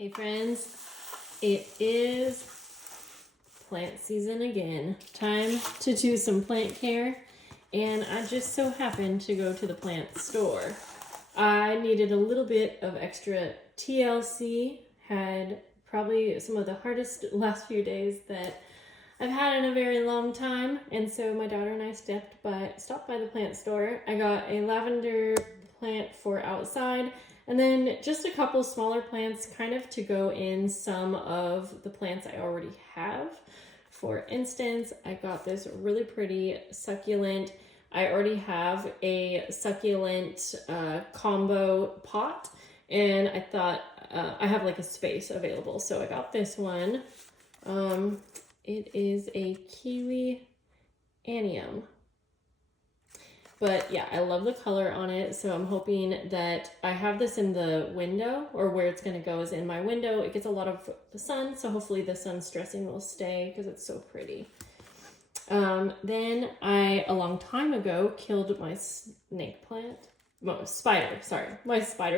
Hey friends, it is plant season again. Time to do some plant care, and I just so happened to go to the plant store. I needed a little bit of extra TLC, had probably some of the hardest last few days that I've had in a very long time, and so my daughter and I stopped by the plant store. I got a lavender plant for outside, and then just a couple smaller plants kind of to go in some of the plants I already have. For instance, I got this really pretty succulent. I already have a succulent combo pot, and I thought I have like a space available, so I got this one. It is a kiwi anium. But yeah, I love the color on it, so I'm hoping that I have this in the window, or where it's going to go is in my window. It gets a lot of sun, so hopefully the sun stressing will stay because it's so pretty. Then I, a long time ago, killed my snake plant. My spider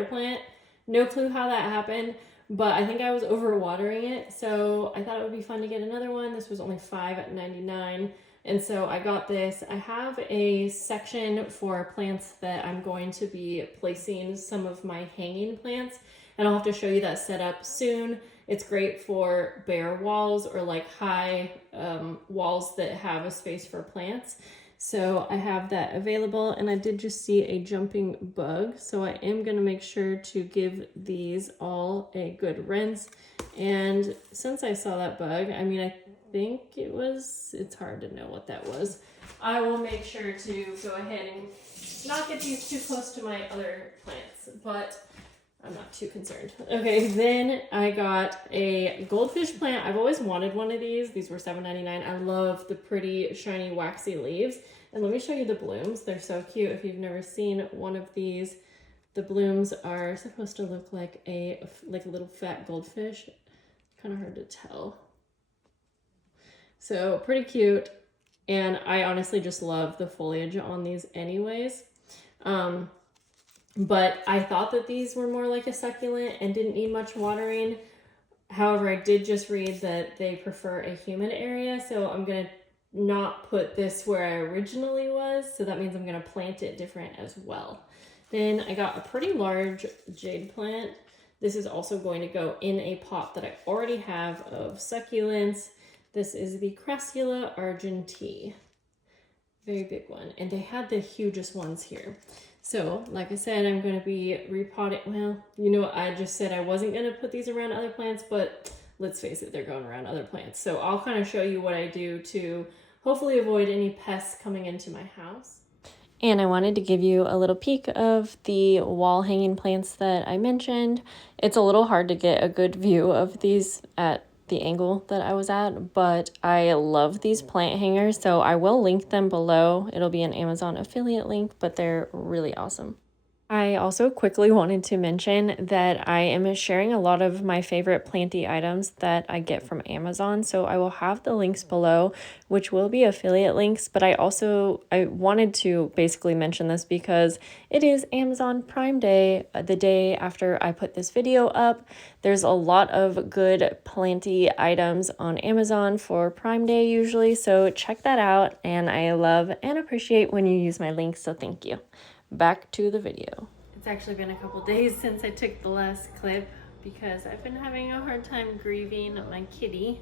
plant. No clue how that happened, but I think I was overwatering it, so I thought it would be fun to get another one. This was only $5.99. And so I got this. I have a section for plants that I'm going to be placing some of my hanging plants, and I'll have to show you that setup soon. It's great for bare walls or like high walls that have a space for plants. So I have that available, and I did just see a jumping bug, so I am going to make sure to give these all a good rinse. And since I saw that bug, I mean, I think it's hard to know what that was. I will make sure to go ahead and not get these too close to my other plants, but I'm not too concerned. Okay, then I got a goldfish plant. I've always wanted one of these. These were $7.99. I love the pretty shiny waxy leaves. And let me show you the blooms. They're so cute. If you've never seen one of these, the blooms are supposed to look like a little fat goldfish. Kind of hard to tell. So pretty cute, and I honestly just love the foliage on these anyways. But I thought that these were more like a succulent and didn't need much watering. However, I did just read that they prefer a humid area, so I'm gonna not put this where I originally was, so that means I'm gonna plant it different as well. Then I got a pretty large jade plant. This is also going to go in a pot that I already have of succulents. This is the Crassula argentea. Very big one. And they had the hugest ones here. So, like I said, I'm going to be repotting. Well, you know, I just said I wasn't going to put these around other plants, but let's face it, they're going around other plants. So I'll kind of show you what I do to hopefully avoid any pests coming into my house. And I wanted to give you a little peek of the wall hanging plants that I mentioned. It's a little hard to get a good view of these at the angle that I was at, but I love these plant hangers, so I will link them below. It'll be an Amazon affiliate link, but they're really awesome. I also quickly wanted to mention that I am sharing a lot of my favorite planty items that I get from Amazon, so I will have the links below, which will be affiliate links, but I wanted to basically mention this because it is Amazon Prime Day, the day after I put this video up. There's a lot of good planty items on Amazon for Prime Day usually, so check that out, and I love and appreciate when you use my links, so thank you. Back to the video. It's actually been a couple days since I took the last clip because I've been having a hard time grieving my kitty.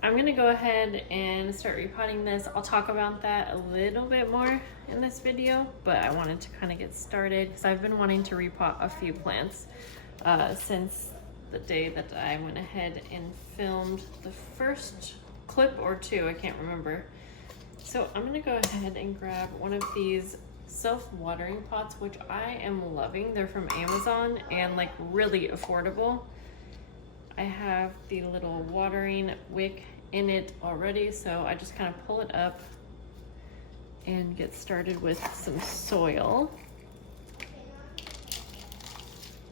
I'm gonna go ahead and start repotting this. I'll talk about that a little bit more in this video, but I wanted to kind of get started because I've been wanting to repot a few plants since the day that I went ahead and filmed the first clip or two, I can't remember. So I'm gonna go ahead and grab one of these self-watering pots, which I am loving. They're from Amazon and like really affordable. I have the little watering wick in it already, so I just kind of pull it up and get started with some soil.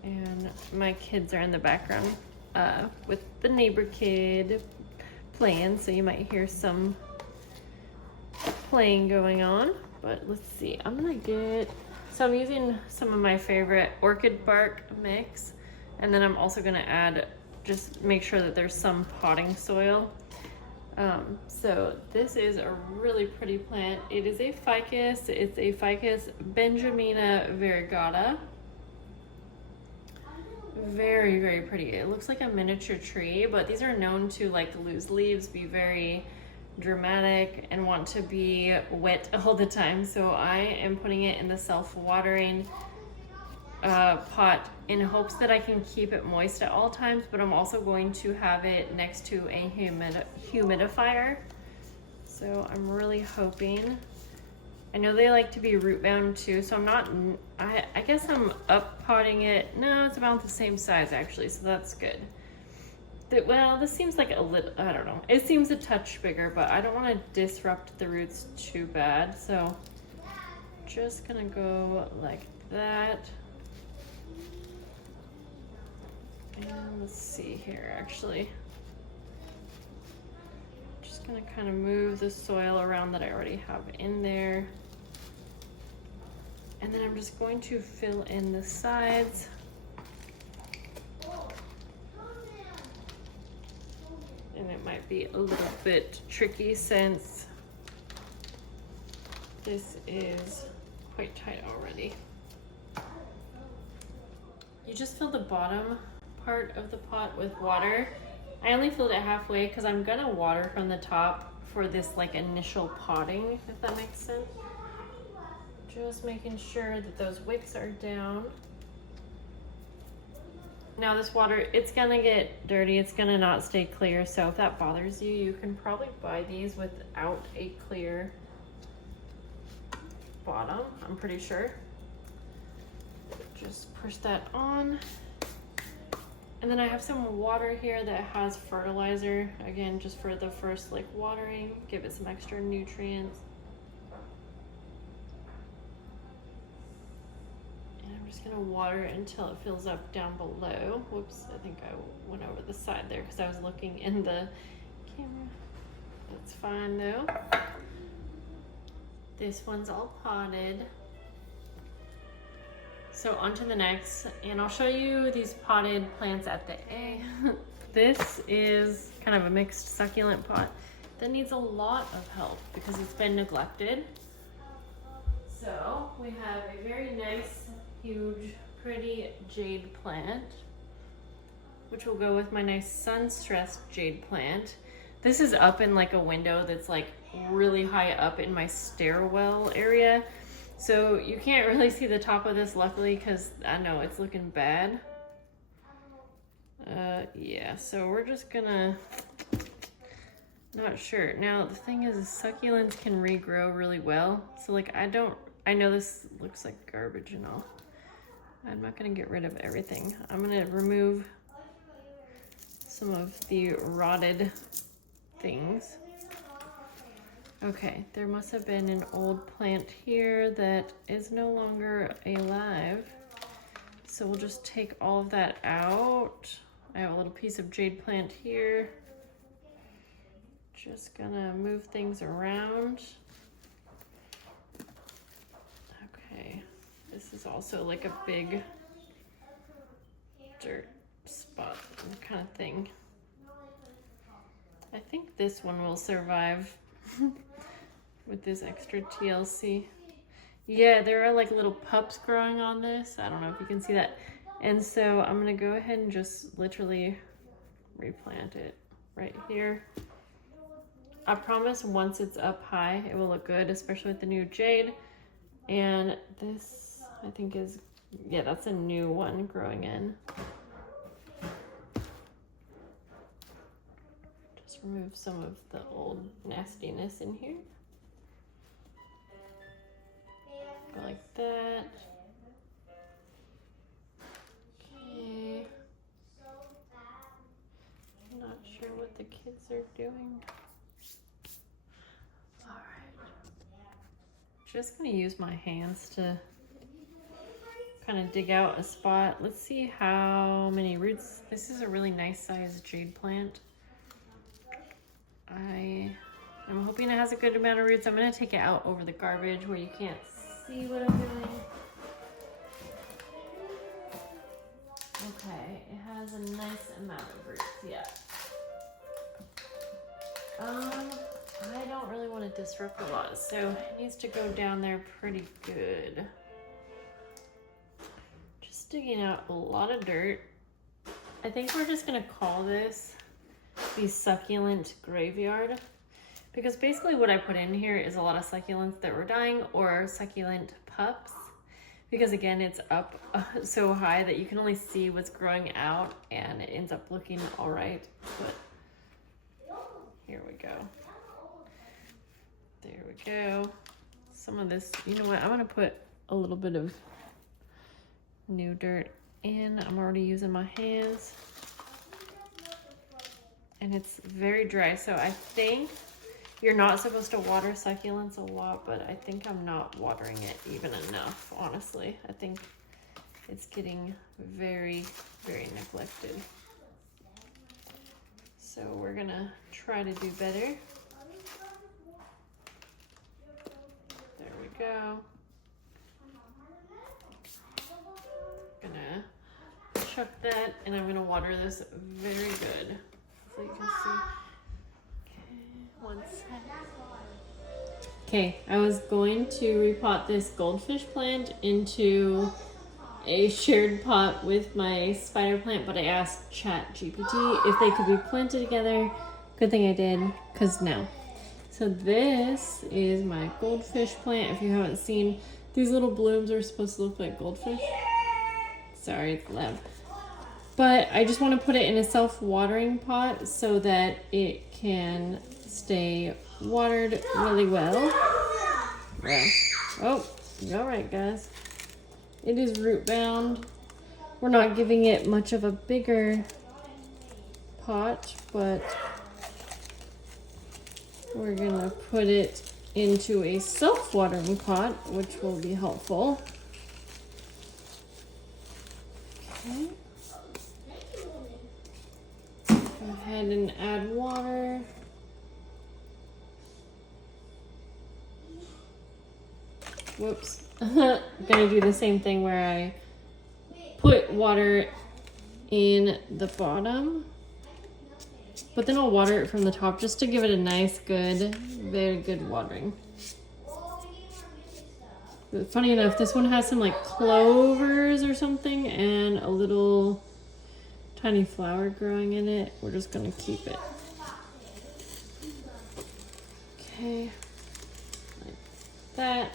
And my kids are in the background with the neighbor kid playing, so you might hear some playing going on. But let's see, I'm using some of my favorite orchid bark mix. And then I'm also gonna add, just make sure that there's some potting soil. So this is a really pretty plant. It is a ficus. It's a Ficus benjamina variegata. Very, very pretty. It looks like a miniature tree, but these are known to like lose leaves, be very dramatic, and want to be wet all the time. So I am putting it in the self-watering pot in hopes that I can keep it moist at all times, but I'm also going to have it next to a humidifier. So I'm really hoping. I know they like to be root bound too, so I'm not, I guess I'm up potting it. No, it's about the same size actually, so that's good. Well, this seems like a little, I don't know. It seems a touch bigger, but I don't want to disrupt the roots too bad. So just gonna go like that. And let's see here, actually. Just gonna kind of move the soil around that I already have in there. And then I'm just going to fill in the sides. And it might be a little bit tricky since this is quite tight already. You just fill the bottom part of the pot with water. I only filled it halfway because I'm gonna water from the top for this like initial potting, if that makes sense. Just making sure that those wicks are down. Now this water, it's gonna get dirty, it's gonna not stay clear, so if that bothers you, you can probably buy these without a clear bottom, I'm pretty sure. Just push that on. And then I have some water here that has fertilizer, again, just for the first like watering, give it some extra nutrients. And I'm just gonna water it until it fills up down below. Whoops, I think I went over the side there because I was looking in the camera. That's fine though. This one's all potted. So on to the next, and I'll show you these potted plants at the end. This is kind of a mixed succulent pot that needs a lot of help because it's been neglected. So we have a very nice, huge, pretty jade plant, which will go with my nice sun-stressed jade plant. This is up in like a window that's like really high up in my stairwell area. So you can't really see the top of this, luckily, because I know it's looking bad. Yeah, so we're just gonna, not sure. Now, the thing is, succulents can regrow really well. So like, I know this looks like garbage and all. I'm not gonna get rid of everything. I'm gonna remove some of the rotted things. Okay, there must have been an old plant here that is no longer alive. So we'll just take all of that out. I have a little piece of jade plant here. Just gonna move things around. Okay, this is also like a big dirt spot kind of thing. I think this one will survive. With this extra TLC. Yeah, there are like little pups growing on this. I don't know if you can see that. And so I'm gonna go ahead and just literally replant it right here. I promise once it's up high, it will look good, especially with the new jade. And this, I think is, yeah, that's a new one growing in. Remove some of the old nastiness in here. Go like that. Okay. I'm not sure what the kids are doing. All right. Just gonna use my hands to kind of dig out a spot. Let's see how many roots. This is a really nice sized jade plant. I'm hoping it has a good amount of roots. I'm gonna take it out over the garbage where you can't see what I'm doing. Okay, it this repot, so it needs to go down there pretty good. Just digging out a lot of dirt. I think we're just gonna call this the succulent graveyard, because basically what I put in here is a lot of succulents that were dying, or succulent pups, because again it's up so high that you can only see what's growing out and it ends up looking all right. But here we go. There we go. Some of this, you know what, I'm gonna put a little bit of new dirt in. I'm already using my hands and it's very dry, so I think you're not supposed to water succulents a lot, but I think I'm not watering it even enough, honestly. I think it's getting very, very neglected. So we're gonna try to do better. There we go. Gonna chuck that, and I'm gonna water this very good. Hopefully you can see. One second. Okay, I was going to repot this goldfish plant into a shared pot with my spider plant, but I asked ChatGPT if they could be planted together. Good thing I did, because no. So this is my goldfish plant. If you haven't seen, these little blooms are supposed to look like goldfish. Sorry, it's loud. But I just want to put it in a self-watering pot so that it can stay watered really well. Yeah. Oh, all right, guys. It is root bound. We're not giving it much of a bigger pot, but we're gonna put it into a self-watering pot, which will be helpful. Okay. Go ahead and add water. Whoops. I'm gonna do the same thing where I put water in the bottom, but then I'll water it from the top just to give it a nice, good, very good watering. Funny enough, this one has some like clovers or something and a little tiny flower growing in it. We're just gonna keep it. Okay, like that.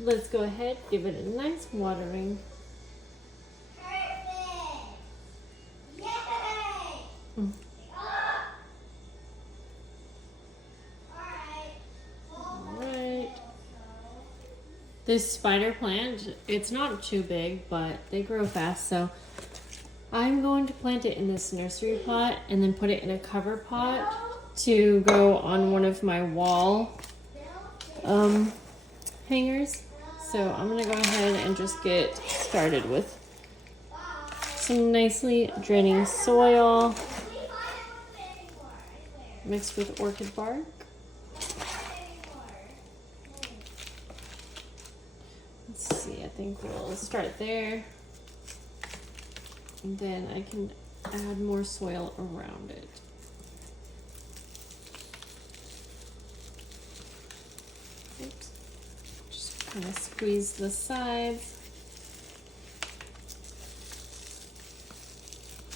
Let's go ahead, give it a nice watering. Alright. This spider plant, it's not too big, but they grow fast, so I'm going to plant it in this nursery pot and then put it in a cover pot to go on one of my wall hangers. So I'm gonna go ahead and just get started with some nicely draining soil mixed with orchid bark. Let's see, I think we'll start there. And then I can add more soil around it. Oops. Kind of squeeze the sides.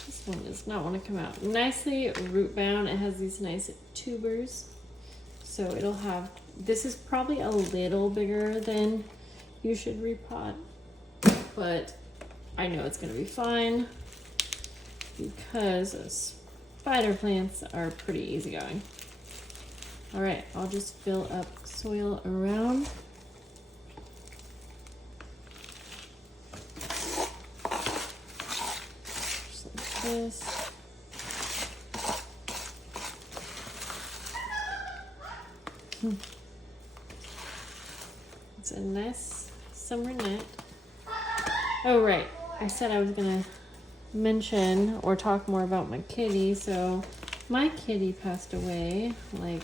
This one does not want to come out. Nicely root bound. It has these nice tubers. So it'll have, this is probably a little bigger than you should repot, but I know it's going to be fine because spider plants are pretty easygoing. All right, I'll just fill up soil around. This. It's a nice summer night. Oh, right. I said I was gonna mention or talk more about my kitty. So my kitty passed away like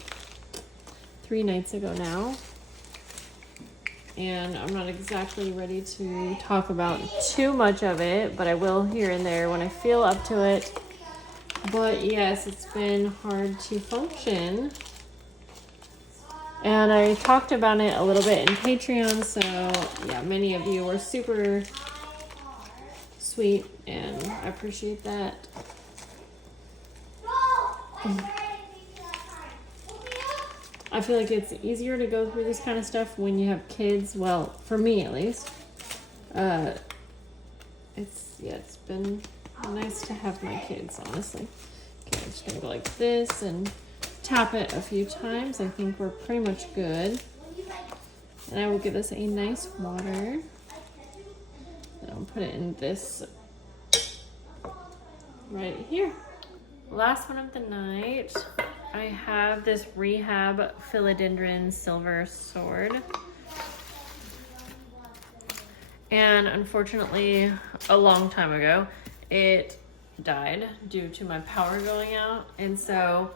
3 nights ago now. And I'm not exactly ready to talk about too much of it, but I will here and there when I feel up to it. But yes, it's been hard to function And I talked about it a little bit in Patreon, so yeah, many of you were super sweet, and I appreciate that. I feel like it's easier to go through this kind of stuff when you have kids. Well, for me at least. It's been nice to have my kids, honestly. Okay, I'm just gonna go like this and tap it a few times. I think we're pretty much good. And I will give this a nice water. Then I'll put it in this right here. Last one of the night, I have this Rehab Philodendron Silver Sword. And unfortunately, a long time ago, it died due to my power going out. And so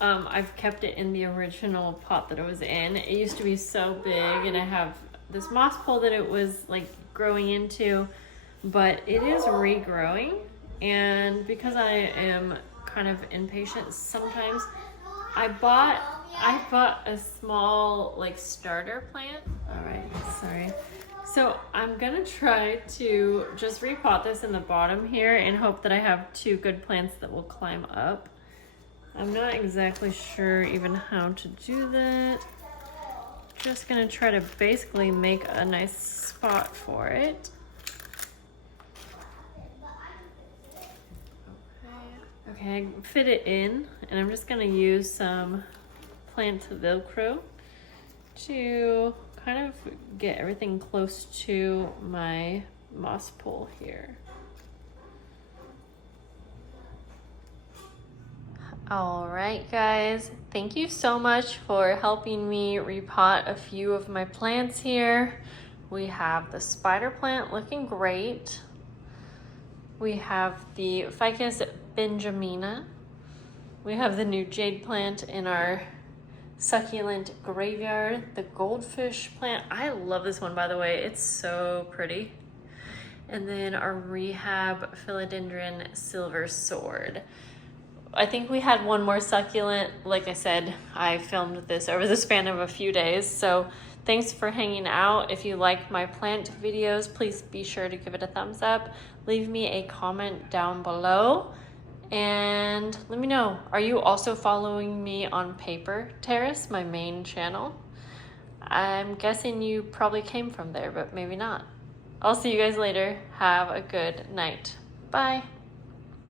I've kept it in the original pot that it was in. It used to be so big, and I have this moss pole that it was like growing into, but it is regrowing. And because I am kind of impatient sometimes, I bought a small like starter plant. All right, sorry. So I'm gonna try to just repot this in the bottom here and hope that I have two good plants that will climb up. I'm not exactly sure even how to do that. Just gonna try to basically make a nice spot for it. Okay, fit it in, and I'm just gonna use some plant Velcro to kind of get everything close to my moss pole here. All right, guys, thank you so much for helping me repot a few of my plants here. We have the spider plant looking great. We have the Ficus benjamina. We have the new jade plant in our succulent graveyard. The goldfish plant, I love this one, by the way. It's so pretty. And then our Rehab Philodendron Silver Sword. I think we had one more succulent. Like I said, I filmed this over the span of a few days. So thanks for hanging out. If you like my plant videos, please be sure to give it a thumbs up. Leave me a comment down below. And let me know, are you also following me on Paper Terrace, my main channel? I'm guessing you probably came from there, but maybe not. I'll see you guys later. Have a good night. Bye.